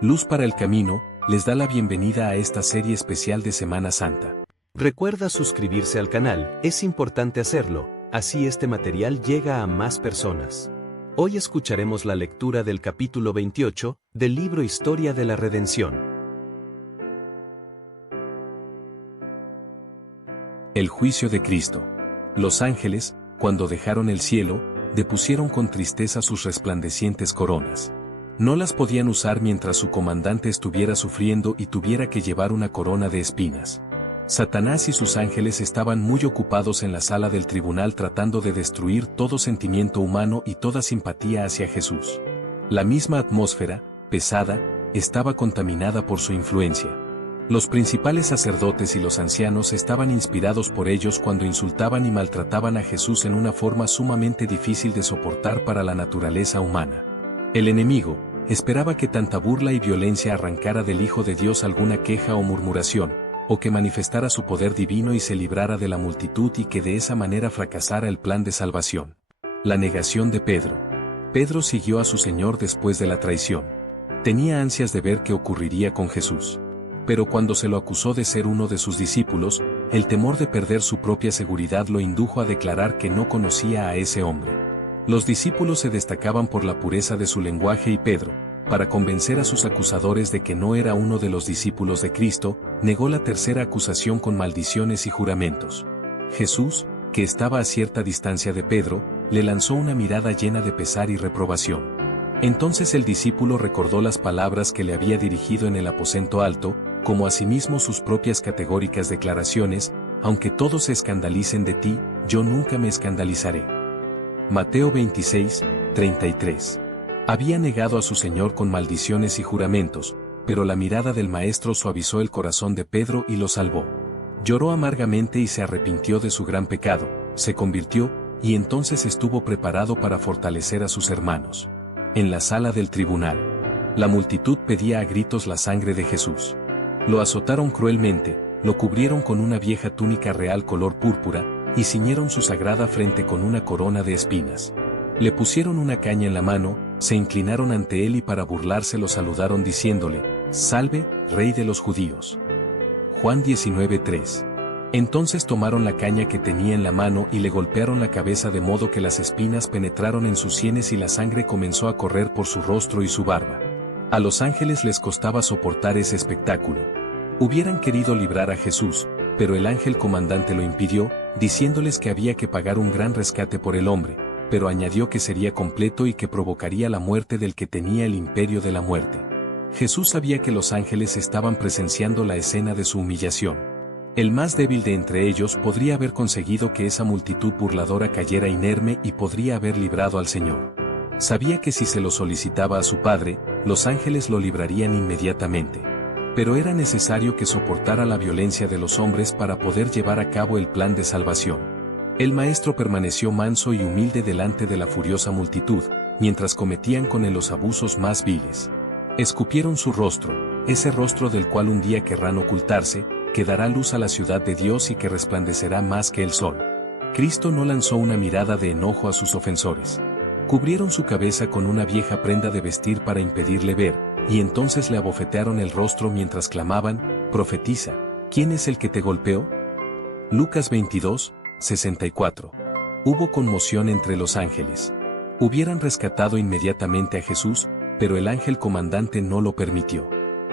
Luz para el Camino, les da la bienvenida a esta serie especial de Semana Santa. Recuerda suscribirse al canal, es importante hacerlo, así este material llega a más personas. Hoy escucharemos la lectura del capítulo 28, del libro Historia de la Redención. El juicio de Cristo. Los ángeles, cuando dejaron el cielo, depusieron con tristeza sus resplandecientes coronas. No las podían usar mientras su comandante estuviera sufriendo y tuviera que llevar una corona de espinas. Satanás y sus ángeles estaban muy ocupados en la sala del tribunal tratando de destruir todo sentimiento humano y toda simpatía hacia Jesús. La misma atmósfera, pesada, estaba contaminada por su influencia. Los principales sacerdotes y los ancianos estaban inspirados por ellos cuando insultaban y maltrataban a Jesús en una forma sumamente difícil de soportar para la naturaleza humana. El enemigo esperaba que tanta burla y violencia arrancara del Hijo de Dios alguna queja o murmuración, o que manifestara su poder divino y se librara de la multitud y que de esa manera fracasara el plan de salvación. La negación de Pedro. Pedro siguió a su Señor después de la traición. Tenía ansias de ver qué ocurriría con Jesús. Pero cuando se lo acusó de ser uno de sus discípulos, el temor de perder su propia seguridad lo indujo a declarar que no conocía a ese hombre. Los discípulos se destacaban por la pureza de su lenguaje y Pedro, para convencer a sus acusadores de que no era uno de los discípulos de Cristo, negó la tercera acusación con maldiciones y juramentos. Jesús, que estaba a cierta distancia de Pedro, le lanzó una mirada llena de pesar y reprobación. Entonces el discípulo recordó las palabras que le había dirigido en el aposento alto, como asimismo sus propias categóricas declaraciones: aunque todos se escandalicen de ti, yo nunca me escandalizaré. Mateo 26, 33. Había negado a su Señor con maldiciones y juramentos, pero la mirada del Maestro suavizó el corazón de Pedro y lo salvó. Lloró amargamente y se arrepintió de su gran pecado, se convirtió, y entonces estuvo preparado para fortalecer a sus hermanos. En la sala del tribunal, la multitud pedía a gritos la sangre de Jesús. Lo azotaron cruelmente, lo cubrieron con una vieja túnica real color púrpura, y ciñeron su sagrada frente con una corona de espinas. Le pusieron una caña en la mano, se inclinaron ante él y para burlarse lo saludaron diciéndole: «Salve, Rey de los Judíos». Juan 19:3. Entonces tomaron la caña que tenía en la mano y le golpearon la cabeza de modo que las espinas penetraron en sus sienes y la sangre comenzó a correr por su rostro y su barba. A los ángeles les costaba soportar ese espectáculo. Hubieran querido librar a Jesús, pero el ángel comandante lo impidió, diciéndoles que había que pagar un gran rescate por el hombre, pero añadió que sería completo y que provocaría la muerte del que tenía el imperio de la muerte. Jesús sabía que los ángeles estaban presenciando la escena de su humillación. El más débil de entre ellos podría haber conseguido que esa multitud burladora cayera inerme y podría haber librado al Señor. Sabía que si se lo solicitaba a su Padre, los ángeles lo librarían inmediatamente. Pero era necesario que soportara la violencia de los hombres para poder llevar a cabo el plan de salvación. El Maestro permaneció manso y humilde delante de la furiosa multitud, mientras cometían con él los abusos más viles. Escupieron su rostro, ese rostro del cual un día querrán ocultarse, que dará luz a la ciudad de Dios y que resplandecerá más que el sol. Cristo no lanzó una mirada de enojo a sus ofensores. Cubrieron su cabeza con una vieja prenda de vestir para impedirle ver, y entonces le abofetearon el rostro mientras clamaban: «Profetiza, ¿quién es el que te golpeó?». Lucas 22, 64. Hubo conmoción entre los ángeles. Hubieran rescatado inmediatamente a Jesús, pero el ángel comandante no lo permitió.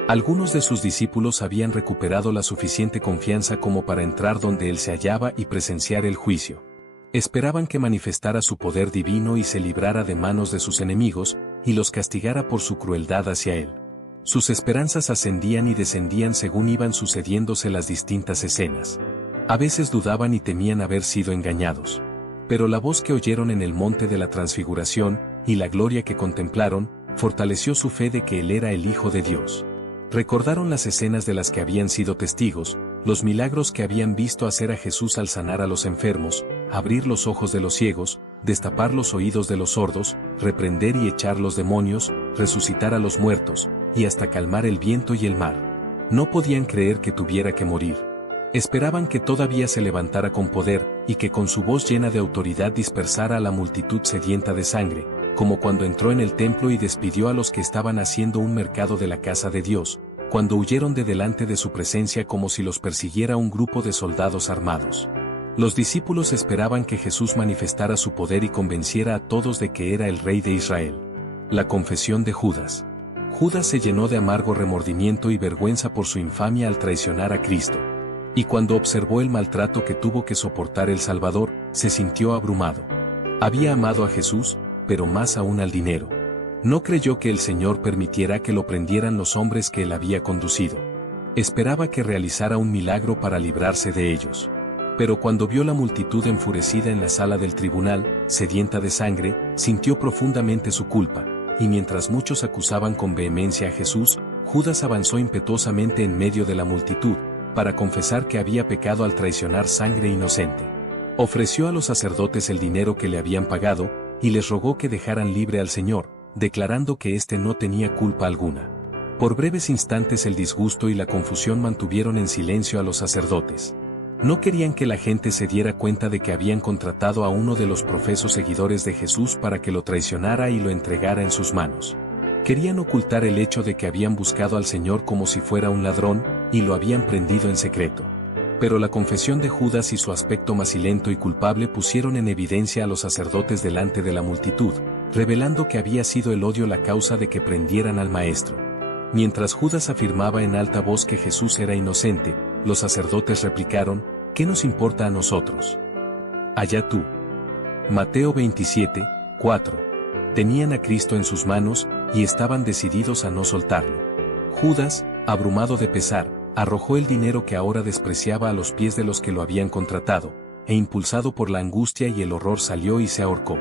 Algunos de sus discípulos habían recuperado la suficiente confianza como para entrar donde él se hallaba y presenciar el juicio. Esperaban que manifestara su poder divino y se librara de manos de sus enemigos, y los castigara por su crueldad hacia él. Sus esperanzas ascendían y descendían según iban sucediéndose las distintas escenas. A veces dudaban y temían haber sido engañados. Pero la voz que oyeron en el monte de la transfiguración, y la gloria que contemplaron, fortaleció su fe de que él era el Hijo de Dios. Recordaron las escenas de las que habían sido testigos, los milagros que habían visto hacer a Jesús al sanar a los enfermos, abrir los ojos de los ciegos, destapar los oídos de los sordos, reprender y echar los demonios, resucitar a los muertos, y hasta calmar el viento y el mar. No podían creer que tuviera que morir. Esperaban que todavía se levantara con poder, y que con su voz llena de autoridad dispersara a la multitud sedienta de sangre, como cuando entró en el templo y despidió a los que estaban haciendo un mercado de la casa de Dios, cuando huyeron de delante de su presencia como si los persiguiera un grupo de soldados armados. Los discípulos esperaban que Jesús manifestara su poder y convenciera a todos de que era el Rey de Israel. La confesión de Judas. Judas se llenó de amargo remordimiento y vergüenza por su infamia al traicionar a Cristo. Y cuando observó el maltrato que tuvo que soportar el Salvador, se sintió abrumado. Había amado a Jesús, pero más aún al dinero. No creyó que el Señor permitiera que lo prendieran los hombres que él había conducido. Esperaba que realizara un milagro para librarse de ellos. Pero cuando vio la multitud enfurecida en la sala del tribunal, sedienta de sangre, sintió profundamente su culpa, y mientras muchos acusaban con vehemencia a Jesús, Judas avanzó impetuosamente en medio de la multitud, para confesar que había pecado al traicionar sangre inocente. Ofreció a los sacerdotes el dinero que le habían pagado, y les rogó que dejaran libre al Señor, declarando que éste no tenía culpa alguna. Por breves instantes el disgusto y la confusión mantuvieron en silencio a los sacerdotes. No querían que la gente se diera cuenta de que habían contratado a uno de los profesos seguidores de Jesús para que lo traicionara y lo entregara en sus manos. Querían ocultar el hecho de que habían buscado al Señor como si fuera un ladrón, y lo habían prendido en secreto. Pero la confesión de Judas y su aspecto macilento y culpable pusieron en evidencia a los sacerdotes delante de la multitud, revelando que había sido el odio la causa de que prendieran al Maestro. Mientras Judas afirmaba en alta voz que Jesús era inocente, los sacerdotes replicaron: ¿qué nos importa a nosotros? Allá tú. Mateo 27, 4. Tenían a Cristo en sus manos, y estaban decididos a no soltarlo. Judas, abrumado de pesar, arrojó el dinero que ahora despreciaba a los pies de los que lo habían contratado, e impulsado por la angustia y el horror salió y se ahorcó.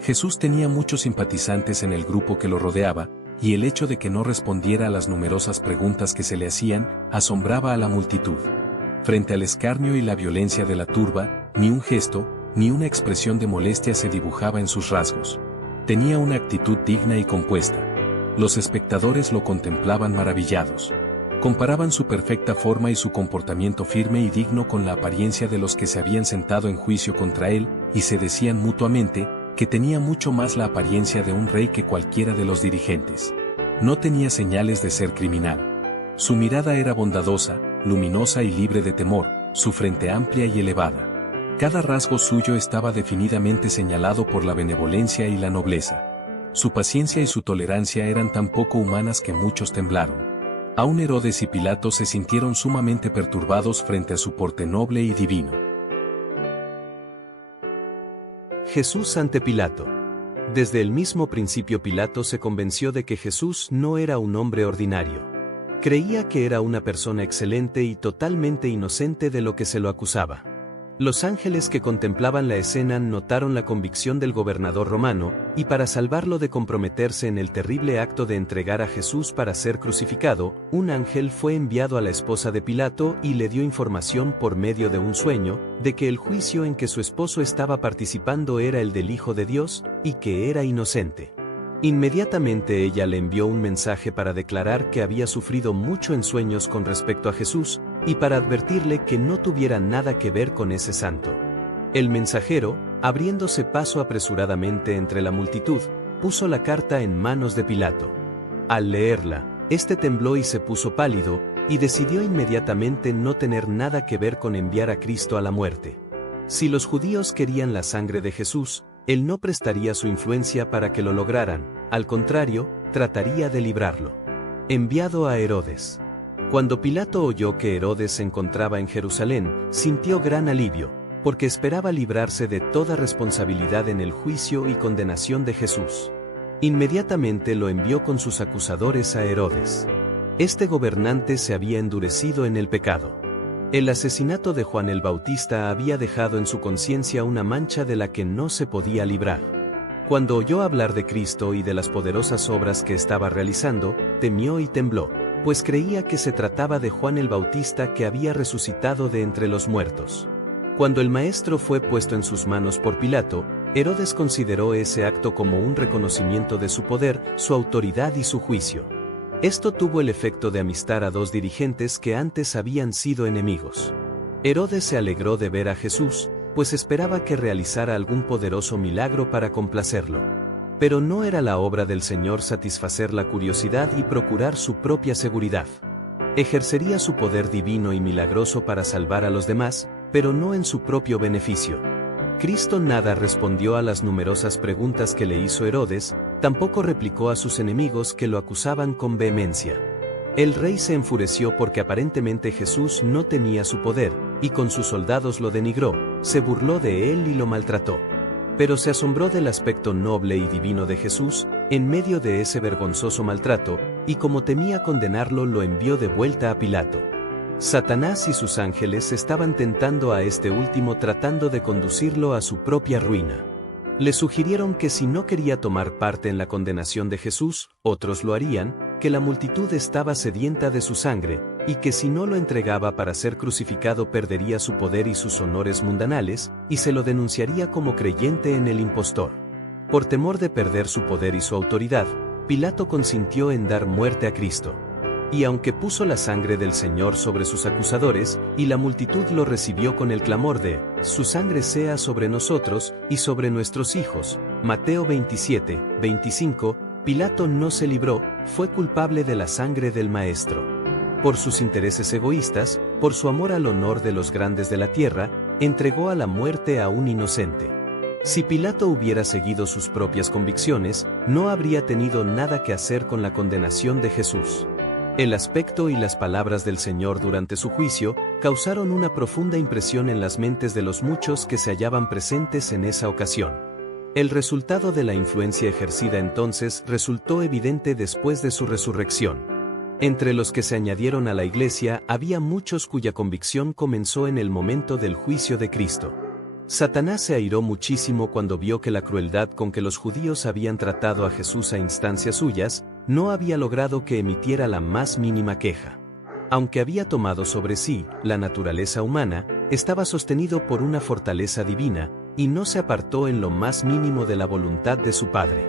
Jesús tenía muchos simpatizantes en el grupo que lo rodeaba, y el hecho de que no respondiera a las numerosas preguntas que se le hacían, asombraba a la multitud. Frente al escarnio y la violencia de la turba, ni un gesto, ni una expresión de molestia se dibujaba en sus rasgos. Tenía una actitud digna y compuesta. Los espectadores lo contemplaban maravillados. Comparaban su perfecta forma y su comportamiento firme y digno con la apariencia de los que se habían sentado en juicio contra él, y se decían mutuamente que tenía mucho más la apariencia de un rey que cualquiera de los dirigentes. No tenía señales de ser criminal. Su mirada era bondadosa, luminosa y libre de temor, su frente amplia y elevada. Cada rasgo suyo estaba definidamente señalado por la benevolencia y la nobleza. Su paciencia y su tolerancia eran tan poco humanas que muchos temblaron. Aun Herodes y Pilato se sintieron sumamente perturbados frente a su porte noble y divino. Jesús ante Pilato. Desde el mismo principio Pilato se convenció de que Jesús no era un hombre ordinario. Creía que era una persona excelente y totalmente inocente de lo que se lo acusaba. Los ángeles que contemplaban la escena notaron la convicción del gobernador romano, y para salvarlo de comprometerse en el terrible acto de entregar a Jesús para ser crucificado, un ángel fue enviado a la esposa de Pilato y le dio información por medio de un sueño, de que el juicio en que su esposo estaba participando era el del Hijo de Dios, y que era inocente. Inmediatamente ella le envió un mensaje para declarar que había sufrido mucho en sueños con respecto a Jesús, y para advertirle que no tuviera nada que ver con ese santo. El mensajero, abriéndose paso apresuradamente entre la multitud, puso la carta en manos de Pilato. Al leerla, este tembló y se puso pálido, y decidió inmediatamente no tener nada que ver con enviar a Cristo a la muerte. Si los judíos querían la sangre de Jesús, él no prestaría su influencia para que lo lograran, al contrario, trataría de librarlo. Enviado a Herodes. Cuando Pilato oyó que Herodes se encontraba en Jerusalén, sintió gran alivio, porque esperaba librarse de toda responsabilidad en el juicio y condenación de Jesús. Inmediatamente lo envió con sus acusadores a Herodes. Este gobernante se había endurecido en el pecado. El asesinato de Juan el Bautista había dejado en su conciencia una mancha de la que no se podía librar. Cuando oyó hablar de Cristo y de las poderosas obras que estaba realizando, temió y tembló, pues creía que se trataba de Juan el Bautista que había resucitado de entre los muertos. Cuando el maestro fue puesto en sus manos por Pilato, Herodes consideró ese acto como un reconocimiento de su poder, su autoridad y su juicio. Esto tuvo el efecto de amistar a dos dirigentes que antes habían sido enemigos. Herodes se alegró de ver a Jesús, pues esperaba que realizara algún poderoso milagro para complacerlo. Pero no era la obra del Señor satisfacer la curiosidad y procurar su propia seguridad. Ejercería su poder divino y milagroso para salvar a los demás, pero no en su propio beneficio. Cristo nada respondió a las numerosas preguntas que le hizo Herodes, tampoco replicó a sus enemigos que lo acusaban con vehemencia. El rey se enfureció porque aparentemente Jesús no tenía su poder, y con sus soldados lo denigró, se burló de él y lo maltrató. Pero se asombró del aspecto noble y divino de Jesús, en medio de ese vergonzoso maltrato, y como temía condenarlo lo envió de vuelta a Pilato. Satanás y sus ángeles estaban tentando a este último tratando de conducirlo a su propia ruina. Le sugirieron que si no quería tomar parte en la condenación de Jesús, otros lo harían, que la multitud estaba sedienta de su sangre, y que si no lo entregaba para ser crucificado perdería su poder y sus honores mundanales, y se lo denunciaría como creyente en el impostor. Por temor de perder su poder y su autoridad, Pilato consintió en dar muerte a Cristo. Y aunque puso la sangre del Señor sobre sus acusadores, y la multitud lo recibió con el clamor de, «Su sangre sea sobre nosotros, y sobre nuestros hijos», Mateo 27, 25, Pilato no se libró, fue culpable de la sangre del Maestro. Por sus intereses egoístas, por su amor al honor de los grandes de la tierra, entregó a la muerte a un inocente. Si Pilato hubiera seguido sus propias convicciones, no habría tenido nada que hacer con la condenación de Jesús. El aspecto y las palabras del Señor durante su juicio causaron una profunda impresión en las mentes de los muchos que se hallaban presentes en esa ocasión. El resultado de la influencia ejercida entonces resultó evidente después de su resurrección. Entre los que se añadieron a la Iglesia había muchos cuya convicción comenzó en el momento del juicio de Cristo. Satanás se airó muchísimo cuando vio que la crueldad con que los judíos habían tratado a Jesús a instancias suyas, no había logrado que emitiera la más mínima queja. Aunque había tomado sobre sí la naturaleza humana, estaba sostenido por una fortaleza divina, y no se apartó en lo más mínimo de la voluntad de su Padre.